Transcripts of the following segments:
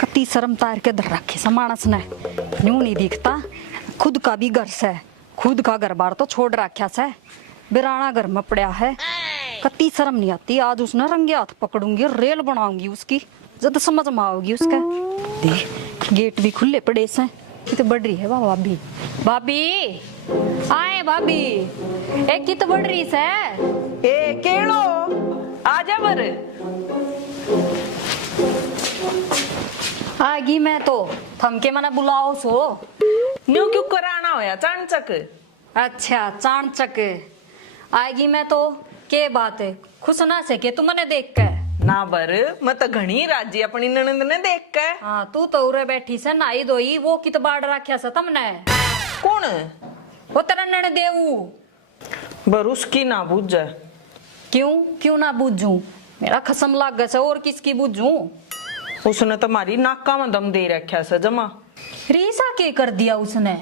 कती शर्म तार के धर रखे सा मानस ने, यूं नहीं दिखता। खुद का भी घर से, खुद का घर बार तो छोड़ रखा से, बिराना घर में पड़ा है। कती शर्म नहीं आती। आज उसने रंगे हाथ पकड़ूंगी, रेल बनाऊंगी उसकी, जब समझ में आओगी उसका। देख गेट भी खुले पड़े से, कित बढ़ रही है भाभी। भाभी आए भाभी, एक कित बढ़ रही से। ए केलो आजा बर। आगी मैं तो थमके मना बुलाओ सो। न्यू क्यों कराना होया चाणचक। अच्छा चाणचक आएगी मैं तो के बात है, खुश ना से के तू मने देख के। ना बर मैं तो घनी राजी अपनी ननंद ने देख के। हाँ तू तो उरे बैठी से नाई धोई, वो कित बाड़ रखा से तमने। कौन वो तेरा नन देऊ। बर उसकी ना बुझ। क्यों क्यों ना बूझूं, मेरा खसम लाग गया से, और किसकी बूझूं। उसने तुम्हारी नाका में दम दे रखा से जमा। रीसा के कर दिया उसने।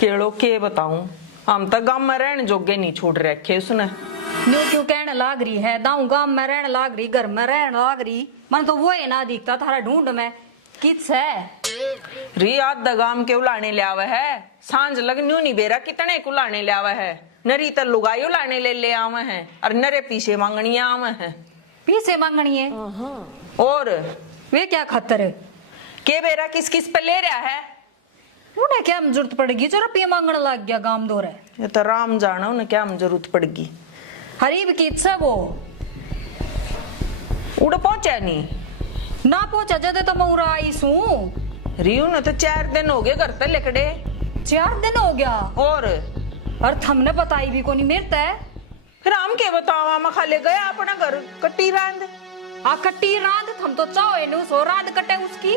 केड़ो के बताऊं, हम तो गांव में रहने जोगे नहीं छोड़ रखे उसने। न्यू क्यों कहने लाग रही है, दाऊ गांव में रहने लाग रही, घर में रहने लाग रही। मन तो वो है ना दिखता थारा ढूंढ में किस है। री आध गांव के उलाने ले आवे है, सांझ लग न्यू नहीं बेरा कितने कुलाने ले आवे है। नरी तो लुगाई उलाने ले आवे है, और नरे पीछे मांगनिया आवे है। पीछे मांगनी है और वे क्या खतर है। के बेरा किस किस पे ले रहा है। उन्हें क्या जरूरत पड़ेगी जो रुपये मांगने लग गया गांव दौरे। ये तो राम जाना उन्हें क्या जरूरत पड़ेगी। हरीब की इच्छा वो उड़ पहुंचा नहीं ना पहुंचा जदे तो मैं उरा आई सू। रियू ने तो 4 दिन हो गए घर पे लेकड़े। 4 दिन हो गया और हमने बताई भी कोनी मेरे तय। फिर हम के बतावा मैं खाले गया अपना घर कट्टी रांद। आ कट्टी रांद हम तो चाहो नु सो रांद कटे उसकी।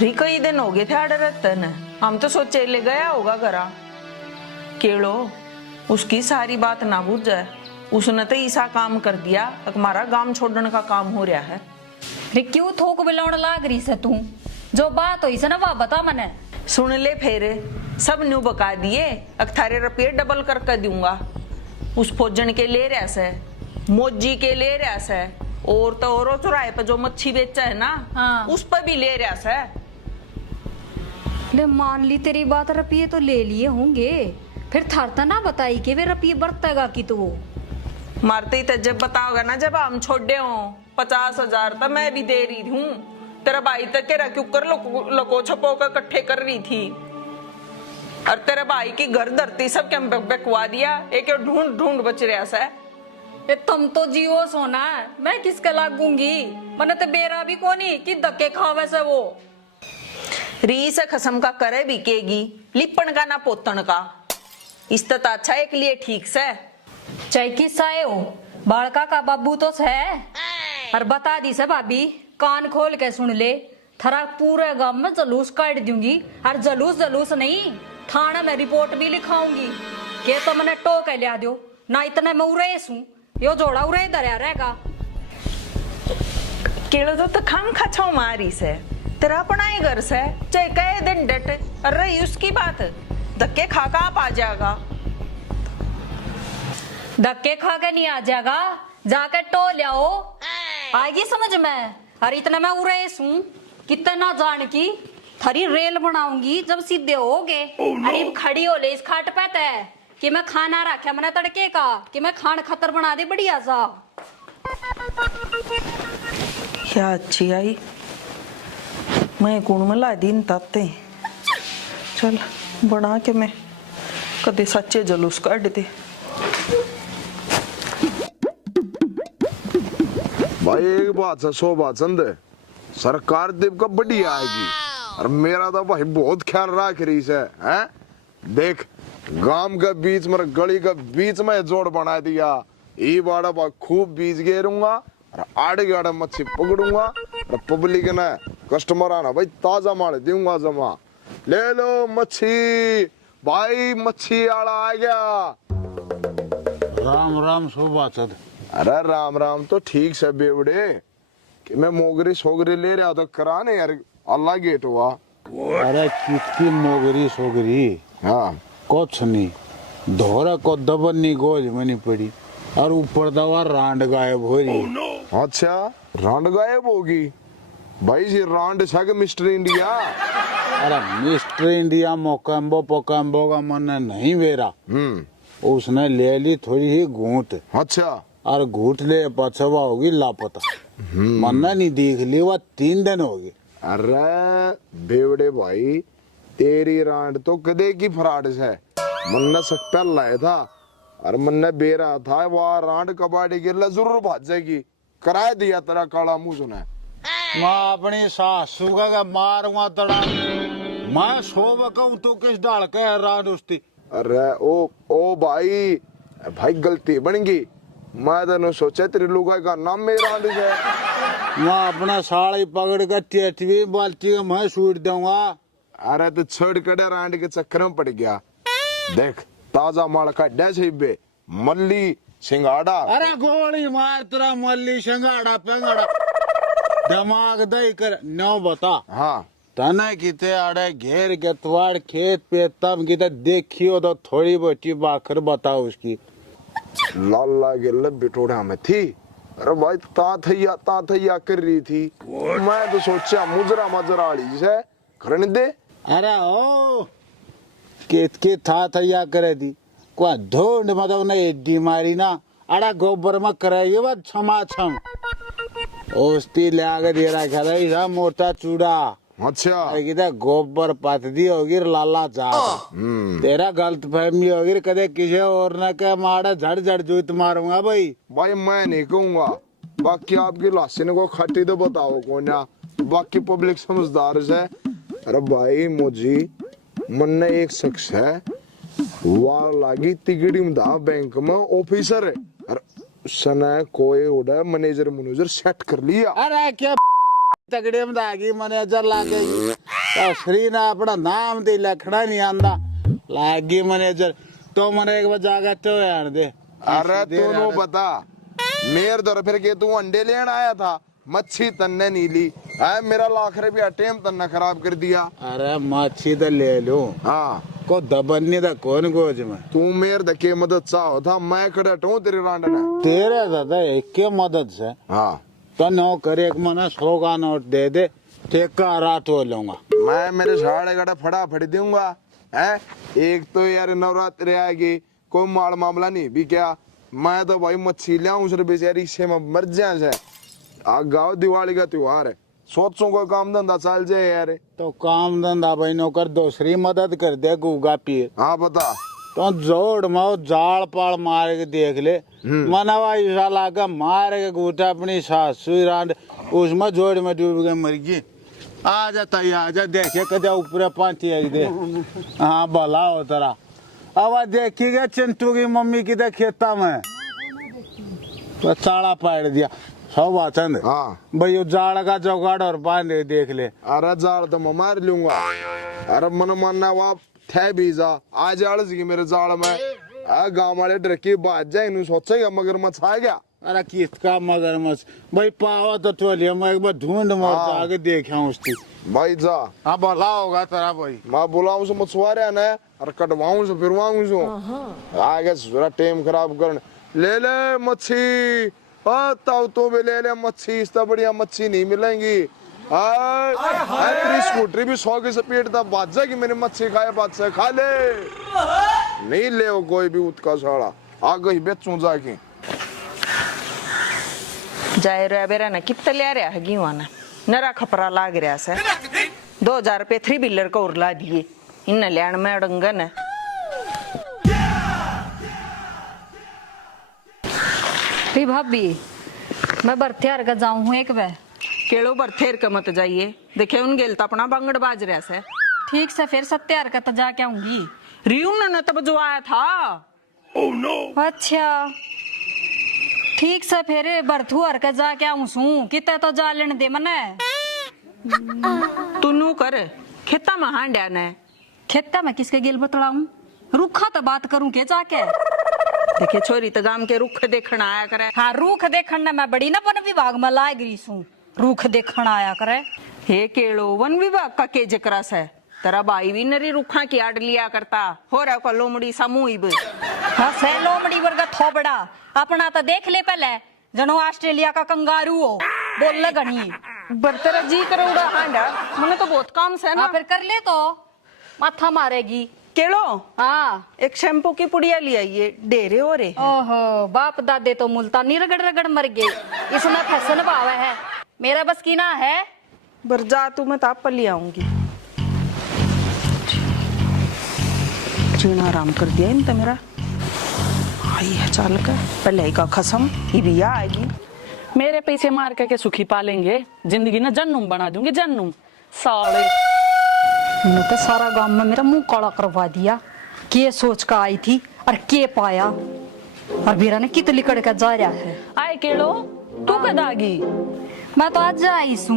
री कई दिन हो गए थे आडे रहते न, हम तो सोचे ले गया होगा घरा। केड़ो उसकी सारी बात ना बुझ जाए, उसने तो ऐसा काम कर दिया हमारा गांव छोड़ने का काम हो रहा है। रे क्यों थोक बिलाउन लाग रही से तू, जो बात हुई से ना वह बता मने। सुन ले फिर सब न्यू बका दिए, अठारे रुपये डबल करके दूंगा। उस फौजन के ले रहा से, मोजी के ले रहा से, और तो और चौराहे पे जो मच्छी बेचा है ना, हाँ। उस पर भी ले रहा से। ले मान ली तेरी बात, रुपये तो ले लिए होंगे, फिर थारता ना बताई कि वे रुपये बरतेगा कि तू। मारते ही तो जब बताओगा ना, जब हम छोड़े हो 50,000 तो मैं भी दे रही हूँ। तेरा भाई तक के रख कर लको छपो का इकट्ठे कर रही थी, और तेरे भाई की घर धरती सब क्या बेकवा दिया। एक ढूंढ ढूंढ बच रहा सा। ये तुम तो जीवो सोना, मैं किसके लागूंगी। मने तो बेरा भी कोनी कि धक्के खावे से वो। री से खसम का करे बिकेगी, लिपन का ना पोतन का। इस तो अच्छा एक लिए ठीक से। चाहे किस्सा है हो, बालका का बाबू तो है। और बता दी से भाभी, कान खोल के सुन ले, थारा पूरे गांव में जलूस काट दूंगी। और जलूस नहीं, थाने में रिपोर्ट भी लिखाऊंगी कि तो मैंने टोक लिया दो ना। इतने मैं उरेस हूँ, यो जोड़ा उरे धरया रहेगा। केड़ो तो खाम खाछो मारी से, तेरा अपना ही घर से, चाहे कई दिन डट रही उसकी बात। धक्के खा का आप आ जाएगा। धक्के खा के नहीं आ जाएगा, जाके टो लियाओ, आएगी समझ में। और इतना मैं उरेस हूँ, कितना जान की थारी रेल बनाऊंगी जब सीधे होगे। अरे खड़ी हो ले इस खाट पे तय कि मैं खाना रखा मैंने तड़के का, कि मैं खान खतर बना दे बढ़िया सा। क्या अच्छी आई, मैं गुण में ला दिन ताते। चल बना के मैं कदे सच्चे जलूस काट दे। भाई एक बात से 100 बात संदे, सरकार देव का बढ़िया आएगी, और मेरा तो भाई बहुत ख्याल रख रही से हैं। देख गांव के बीच में, गली के बीच में जोड़ बना दिया। ये बाड़ा बा खूब बीज गेरूंगा और आड़े आड़े मच्छी पकड़ूंगा, और पब्लिक ने कस्टमर आना भाई ताजा माल दूंगा जमा। ले लो मच्छी भाई, मच्छी आड़ा आ गया। राम राम शोभाचंद। अरे राम राम तो ठीक से बेवड़े, कि मैं मोगरी सोगरी ले रहा तो कराने यार, अल्लाह गेट हुआ। अरे कितकी मोगरी सोगरी, हाँ कुछ नहीं, धोरा को दबनी गोज मनी पड़ी और ऊपर दवा रांड गायब हो रही। अच्छा रांड गायब होगी भाई जी रांड छग मिस्टर इंडिया। अरे मिस्टर इंडिया मोकम्बो पोकम्बो का मन नहीं वेरा। उसने ले ली थोड़ी ही घूंट। अच्छा और घूट ले पछवा होगी लापता। मन्ना नहीं देख ली वह 3 दिन हो गए। अरे बेवड़े भाई तेरी रांड तो कदे की फराड है। मन्ना सक पहल लाया था और मन्ने बेरा था वह रांड कबाड़ी गिरला जरूर भाज जाएगी। कराया दिया तेरा काला मुंह सुना। मैं अपनी सासू का मारूंगा तड़ा। मैं सोब कहूँ तो किस डाल के रात उसती। अरे ओ भाई भाई गलती बन गई। मैं तेन सोचा तेरे लुगाई का नाम मेरा रांड है। मैं अपना साड़ी पकड़ कर टेटवी बाल्टी का मैं सूट दूंगा। अरे तो छड़ कड़े रांड के चक्कर में पड़ गया। देख ताजा माल का डे मल्ली सिंगाड़ा। अरे गोली मार तेरा मल्ली सिंगाड़ा पेंगाड़ा दिमाग दई कर नो बता। हाँ तने किते आड़े घेर के त्वाड़ खेत पे तब किते देखियो तो थोड़ी बोटी बाखर बताओ उसकी। लाला गिल्ल बिटोड़ा में थी। अरे भाई ता थैया कर रही थी। मैं तो सोचा मुजरा मजराड़ी से करने दे। अरे ओ केत के था करे दी को ढोंड मतलब ने एडी मारी ना अड़ा गोबर में कराई वो छमा छम ओस्ती लाग दे रखा था मोटा चूड़ा। अच्छा किधर गोबर पात दी होगी लाला जा। तेरा गलत फहमी होगी कदे किसी और ने के मारे झड़ झड़ जूत मारूंगा भाई। भाई मैं नहीं कहूंगा। बाकी आपकी लाशिन को खट्टी तो बताओ कौन। बाकी पब्लिक समझदार है। अरे भाई मुझे मन ने एक शख्स है वह लागी तिगड़ी में था बैंक में ऑफिसर है। अरे उसने कोई उड़ा मैनेजर सेट कर लिया। अरे क्या तगड़े में दागी मैनेजर लागे तो श्री ना अपना नाम दे लखड़ा नहीं आंदा लागी मैनेजर तो मने एक बार जागा तो यार दे। अरे तू बता मेरे दर फिर के तू अंडे लेने आया था मच्छी तन्ने नहीं ली है। मेरा लाख रुपया टेम तन्ने खराब कर दिया। अरे मच्छी तो ले लो। हाँ को दबन्नी दा कौन गोज में तू मेरे दके मदद चाहो था मैं खड़े हूँ तेरे रांड ने। तेरे दादा एक के मदद से हाँ तो नो करे एक मना 100 का नोट दे दे ठेका रात हो लूंगा। मैं मेरे साढ़े गड़ा फटाफट दूंगा है। एक तो यार नवरात्रि आएगी कोई माल मामला नहीं भी क्या। मैं तो भाई मच्छी लियाऊं सिर्फ बेचारी से मैं मर जाए। आ गाँव दिवाली का त्योहार है सोचो कोई काम धंधा चल जाए यार। तो काम धंधा भाई नौकर दूसरी मदद कर दे गुगा पीर। हाँ बता तो जोड़ माओ जाल पाल मार के देख ले मनवा ईसा लागा मार के गुटा अपनी सासू रांड उसमें जोड़ में डूब गए मर गई। आ जा तई आ जा देखे कदे ऊपर पांची आई दे। हाँ भला हो तेरा। अब देखी गया चिंटू की मम्मी की दे खेता में तो चाड़ा पाड़ दिया सब आचंद। हाँ भाई जाड़ का जुगाड़ और बांध देख ले। अरे जाल तो मैं मार लूंगा। अरे मन मानना वाप थे बीजा आ जाड़ की मेरे जाल में गाँव वाले डर की बात जाए इन सोचेगा मगरमच्छ आ गया। अरे किसका मगरमच्छ भाई पावा तो टोलिया मैं एक बार ढूंढ मार आगे देखा उसकी। भाई जा हाँ भला होगा तेरा भाई। मैं बुलाऊं से मछुआरे ने और कटवाऊं से फिरवाऊं से आगे जरा टाइम खराब कर ले मच्छी। ताऊ तो भी ले मच्छी इससे बढ़िया मच्छी नहीं मिलेंगी। तेरी स्कूटरी भी 100 की स्पीड था बात जाएगी मेरी मच्छी खाए बात से खा ले नहीं ले वो कोई भी उत्का साड़ा आगे ही बेचूं जाके जाए रे बेरा ना कितना ले रहा है गिवाना नरा खपरा लाग रहा से 2000 रुपये 3 व्हीलर को उरला दिए इन लैंड में अड़ंगन है। भाभी मैं बर्थियार का जाऊं हूँ एक बार। केड़ो बर्थेर के मत जाइए देखे उन गेल तो अपना बंगड़ बाज रहा से। ठीक से फिर 70 का तो जाके आऊंगी। रियून ने तब जो आया था। oh, no. अच्छा ठीक से फिर बर्थुआर का जाके आऊं सू किते तो जा लेने दे मने। तू नू कर खेता में हांड्या ने खेता में किसके गेल बतलाऊं रुखा तो बात करूं के जाके। देखे छोरी तो गांव के रुख देखण आया करे। हाँ रुख देखण ना मैं बड़ी ना वन विभाग में लाग रही हूँ रुख देखण आया करे। हे केलो वन विभाग का के जकरा से तेरा भाई भी नरी रुखा की आड़ लिया करता हो रहा को लोमड़ी समूह। हाँ से लोमड़ी वर्गा थोबड़ा अपना तो देख ले पहले जनो ऑस्ट्रेलिया का कंगारू हो, बोल ले घनी। बर तेरा जी करोड़ा हांडा, मैंने तो बहुत काम से ना। हाँ फिर कर ले तो माथा मारेगी। केलो हाँ एक शैम्पू की पुड़िया ले आइए, डेरे हो रे। ओहो, बाप दादे तो मुल्तानी रगड़ रगड़ मर गए, इसमें फैशन भाव है, मेरा बस की ना है। बर जा तू, मैं ताप पर ले आऊंगी। जीना आराम कर दिया इन तो मेरा। आई है चाल का पहले का खसम, ये भी आएगी। मेरे पैसे मार के सुखी पालेंगे, जिंदगी ना जन्नूम बना दूंगी, जन्नूम साले। मैंने तो सारा गांव में मेरा मुंह काला करवा दिया, के सोच का आई थी और के पाया, और बीरा ने कितली कड़का जा रहा है। आए केड़ो तू कदागी? मैं तो आज आई सू।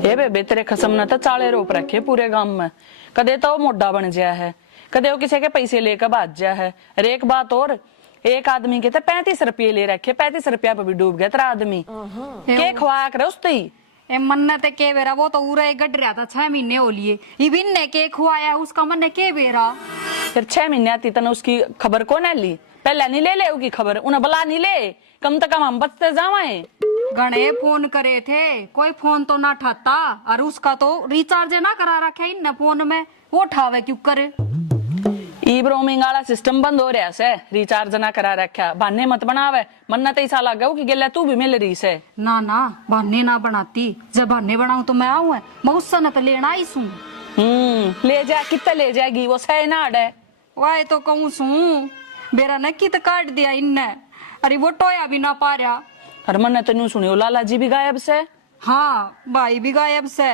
ए बेबे तेरे खसम ना तो चाले रोप रखे पूरे गांव में, कदे तो वो मोड्डा बन गया है, कदे वो किसी के पैसे लेकर भाज गया है। अरे एक बात और, एक आदमी के तो 35 रुपये ले रखे, 35 रुपया पे भी डूब गया तेरा आदमी। के खवाया करे उसते ए मन्नत के बेरा वो तो उरा गड रहा था, 6 महीने हो लिए, इबिन ने के खुआया उसका मन के बेरा। फिर 6 महीने आती तना उसकी खबर कौन है ली? पहले नहीं ले उसकी खबर, उन्हें बुला नहीं ले, कम से कम हम बचते जावे। गणे फोन करे थे, कोई फोन तो ना उठाता, और उसका तो रिचार्ज ना करा रखे इन फोन में, वो उठावे क्यों करे। ई रोमिंग वाला सिस्टम बंद हो रहा से, रिचार्ज ना करा रखा, बहाने मत बनावे, मन्ना तो ऐसा लगा कि गेला तू भी मिल रही से। ना ना बहाने ना बनाती, जब बहाने बनाऊं तो मैं आऊं, मैं उससे न तो लेना आई सू। ले जा, कितने ले जाएगी वो सह ना अड़े। वाह तो कहूँ सू, बेरा ने कित काट दिया इनने, अरे वो टोया भी ना पा रहा। और मन तो न्यू सुनियो लाला जी भी गायब से। हाँ भाई भी गायब से,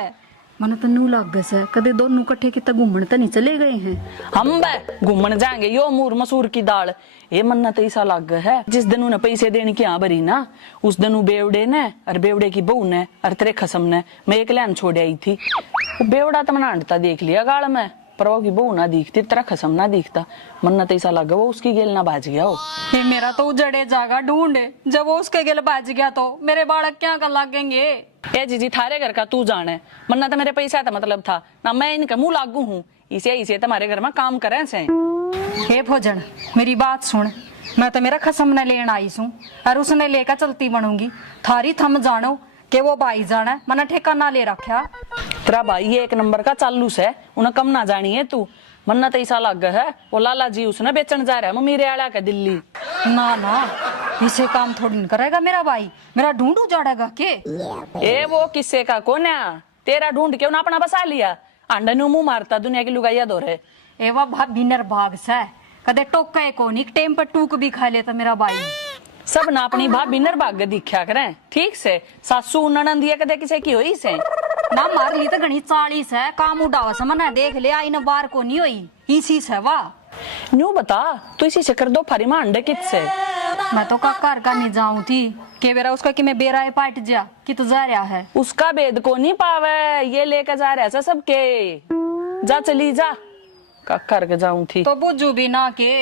मन तो नू लग गए से, कदे दोनों कट्ठे कितना घूमने तो नहीं चले गए हैं। हम बे घूमने जाएंगे यो मूर मसूर की दाल, ये मन्ना तो ऐसा लग है, जिस दिन उन्हें पैसे देने की भरी ना, उस दिन बेवड़े ने और बेवड़े की बहू ने और तेरे खसम ने मैं एक लैन छोड़ आई थी। वो बेवड़ा तो मैंने अंडता देख लिया गाड़ में, पर वो की बहू ना दिखती, तेरा खसम ना दिखता, मन्ना तो ऐसा लगा वो उसकी गेल ना बाज गया हो। ये मेरा तो उजड़े जागा ढूंढे, जब वो उसके गेल बाज गया तो मेरे बालक क्या कर लगेंगे। ए जीजी थारे घर का तू जाने, मन्ना तो मेरे पैसा था मतलब था ना, मैं इनका मुंह लागू हूँ, इसे तुम्हारे घर में काम करे से। हे भोजन मेरी बात सुन, मैं तो मेरा खसम न लेन आई सू, और उसने लेकर चलती बनूंगी, थारी थम जानो के वो भाई जाना, मना ठेका ना ले रखा। तेरा भाई एक नंबर का चालू है, उन्हें कम ना जानी है तू, मन्ना तो ऐसा लग है वो लाला जी उसने बेचन जा रहा है मेरे आला का दिल्ली। ना ना इसे काम थोड़ी न करेगा मेरा भाई, मेरा ढूंढ उजाड़ेगा के। ए वो किस्से का कौन है, तेरा ढूंढ के उन्हें अपना बसा लिया, अंडा नु मुंह मारता दुनिया की लुगाइया दो रहे। ए वह भाभी निर्भाग से, कदे टोका को नहीं, टेम पर टूक भी खा लेता मेरा भाई। सब ना अपनी भाभी निर्भाग्य दिखा करें, ठीक से सासू ननंदिया कदे किसे की हुई से ना मार ली तो घनी 40 है, काम उड़ावा से मना देख ले, आई न बार को नहीं हुई, इसी से वाह। न्यू बता तू इसी चक्कर दो फरी में अंडे कित से। मैं तो घर का नहीं जाऊं थी, के बेरा उसका कि मैं बेरा पाट जा कि तो जा रहा है, उसका भेद को नहीं पावे, ये लेकर जा रहा है सबके, जा चली जा कर के जाऊं थी तो बुझू भी ना के,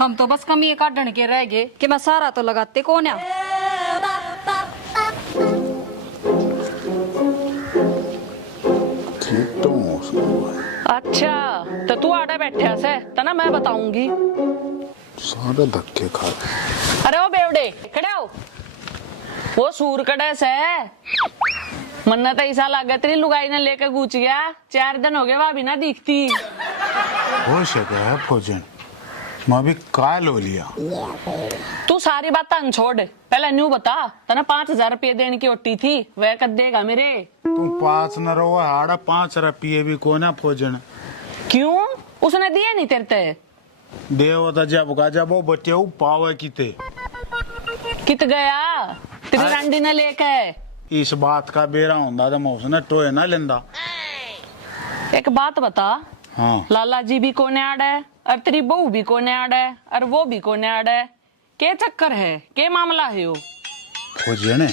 हम तो बस कमी काटन के रह गए कि मैं सारा तो लगाते कौन है। अच्छा तो तू आटा बैठा से तना मैं बताऊंगी, सारे धक्के खा। अरे वो बेवड़े खड़े हो, वो सूर कड़े से मन्ना तो ऐसा लगा तेरी लुगाई ने लेकर गुच गया, 4 दिन हो गए वह भी ना दिखती। हो सके है भोजन, मैं भी काल हो लिया। तू सारी बात छोड़, पहले न्यू बता तना 5000 रुपये देने की ओटी थी, वह कद देगा मेरे। तुम 5 न रहो, हाड़ा 5 रुपये भी को ना भोजन। क्यों उसने दिए नहीं तेरे ते? देवता जब वो बच्चे पावे किते कित गया तेरी रंडी ने लेके। इस बात का बेरा होंदा तो मैं उसने टोए ना लेंदा। एक बात बता, हाँ लाला जी भी कोने आड़े और तेरी बहू भी कोने आड़े और वो भी कोने आड़े, के चक्कर है, के मामला है वो? भोजन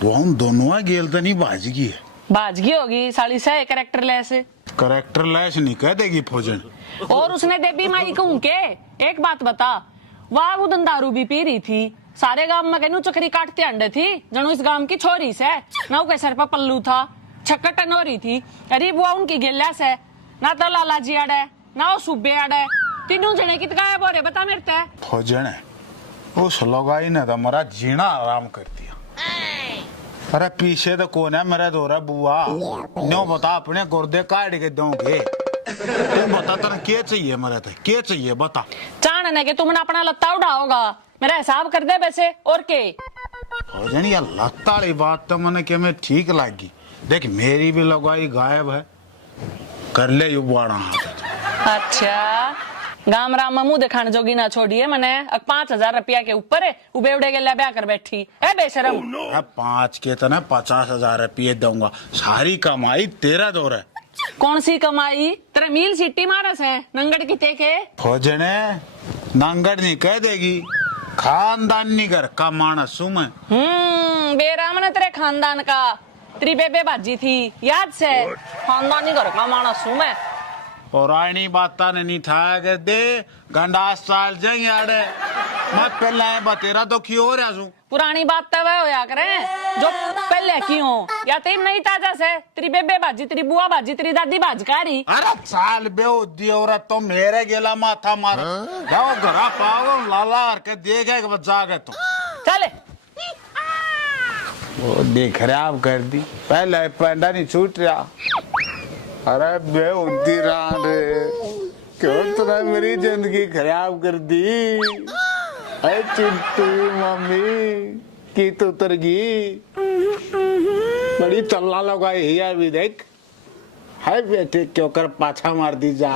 तो हम दोनों गेल तो नहीं बाजगी है, बाजगी होगी साली से कैरेक्टर लेस, करेक्टर लेस नहीं कह देगी भोजन। और उसने देवी माई कहूं के। एक बात बता, वह उदन दारू भी पी रही थी, सारे गांव में कहनू चक्री काटते अंडे थी, जनू इस गांव की छोरी से ना के सर पर पल्लू था, छक्कर टनोरी थी, अरे वो उनकी गेल्या से ना तो लाला जी आड़े ना वो सुबे आड़े, तीनों जने कित गायब हो रहे बता मेरे ते। भोजन उस लगाई ने तो मेरा जीना आराम कर दिया। अरे पीछे तो कौन है मेरे दोरा बुआ, नो बता अपने गुर्दे काट के दोगे। तुम बता तेरे क्या चाहिए, मेरे थे क्या चाहिए बता। चाण है कि तुमने अपना लत्ता उठाओगा, मेरा हिसाब कर दे वैसे और के। हो जानी यार लत्ता वाली बात तो मैंने क्या मैं ठीक लगी। देख मेरी भी लगाई गायब है, कर ले यू बाड़ा हाथ। अच्छा गाम राम में मुंह दिखाने जोगी ना छोड़िए मैंने। 5,000 रुपया के ऊपर है वो बेवड़े के लिए ब्याह कर बैठी है बेशरम। 5 के तो ना 50,000 रुपये दूंगा, सारी कमाई तेरा दौर है। कौन सी कमाई, तेरा मील सिट्टी मारस है नंगड़ की तेके। फौजने नंगड़ नहीं कह देगी, खानदानी घर का मानस हूं मैं। बेराम ने तेरे खानदान का, तेरी बेबे बाजी थी याद से, खानदानी घर का मानस हूं मैं। पुरानी बाता ने नहीं था कर दे, गंडास साल जाएंगे आड़े। मैं पहले बतेरा तो क्यों हो रहा हूँ। पुरानी बात तो वह होया करे जो पहले की हो, या तेरी नई ताजा से, तेरी बेबे बाजी, तेरी बुआ बाजी, तेरी दादी बाजकारी। अरे साल बेउद्दी औरत तो मेरे गेला माथा मार जाओ घरा पाओ लाला करके देखे के बच्चा गए तो चले। वो देख खराब कर दी, पहले पैंडा नहीं छूट रहा। अरे बेउद्दी रान रे, क्यों तूने मेरी जिंदगी खराब कर दी। अरे चिंटू मम्मी की तो तरगी बड़ी चलना लगाई यार भी देख। हाय बेटे क्यों कर पाछा मार दी जा।